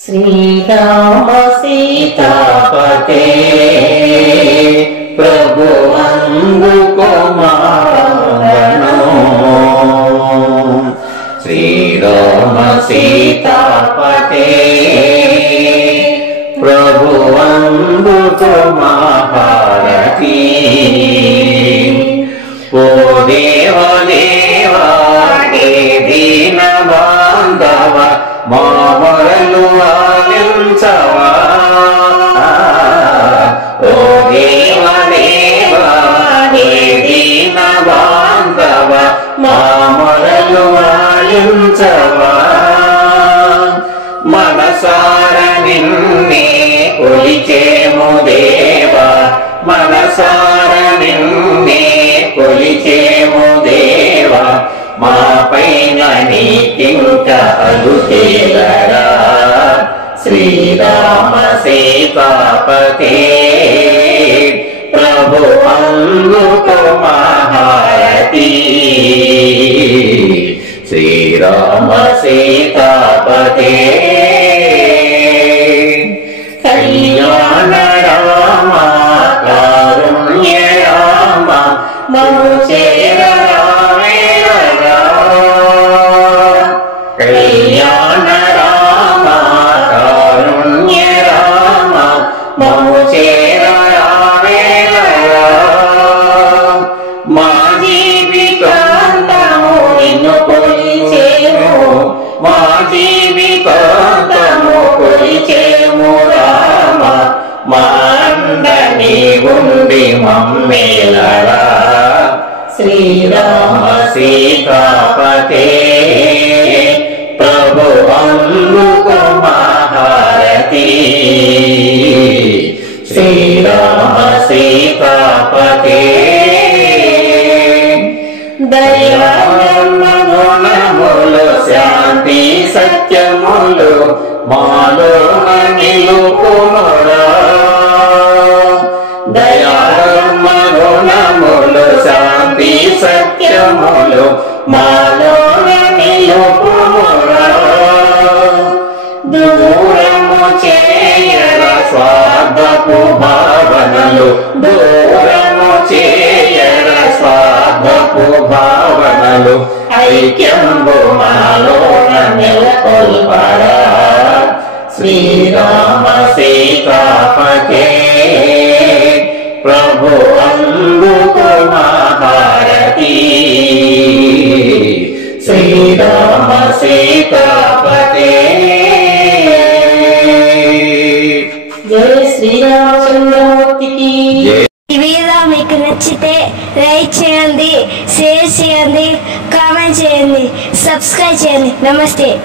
श्रीराम सीतापते प्रभु अंगुको मांगनो। श्रीराम सीतापते प्रभु अंगुको महारती। ओ देव देवा हे दीन बांधव मामरलु आलिंचवा। ओ देव देवा हे दीन बांधव मामरलु आलिंचवा। मनसार निन्ने कोलिचेमु देवा, मनसार निन्ने कोलिचेमु देवा। మా పైన నీకింక అలుకేలరా। శ్రీరామ సీతాపతే ప్రభు అందుకో మహారతి। శ్రీరామ సీతాపతే కళ్యాణ రామ కారుణ్య రామ మము చేరా। कल्याण राम कारुण्य राम ममु चेरावेलरा। मा जीवितांतमु निन्नु कोलिचेमु, मा जीवितांतमु कोलिचेमु राम। మా అండ నీవుండి మమ్మేలరా। శ్రీరామ సీతాపతే ప్రభు అందుకో మహారతి। శ్రీరామ సీతాపతే దయా గుణములు శాంతి సత్యములు మాలో నిలుపునురా। దయా గుణములు శాంతి సత్యములు మాలో నిలుపునురా। దూరము చేయర స్వార్థపు భావనలు, దూరము చేయర స్వార్థపు భావనలు ఐక్యంబు మాలోన నెలకొల్పరా। శ్రీరామ సీతాపతే ప్రభు అందుకో మహారతి। శ్రీరామ సీతాపతే। జయ శ్రీరామచంద్రమూర్తికి జయ। ఈ వీడియో మీకు నచ్చితే లైక్ చేయండి, షేర్ చేయండి, కామెంట్ చేయండి, సబ్స్క్రైబ్ చేయండి. నమస్తే।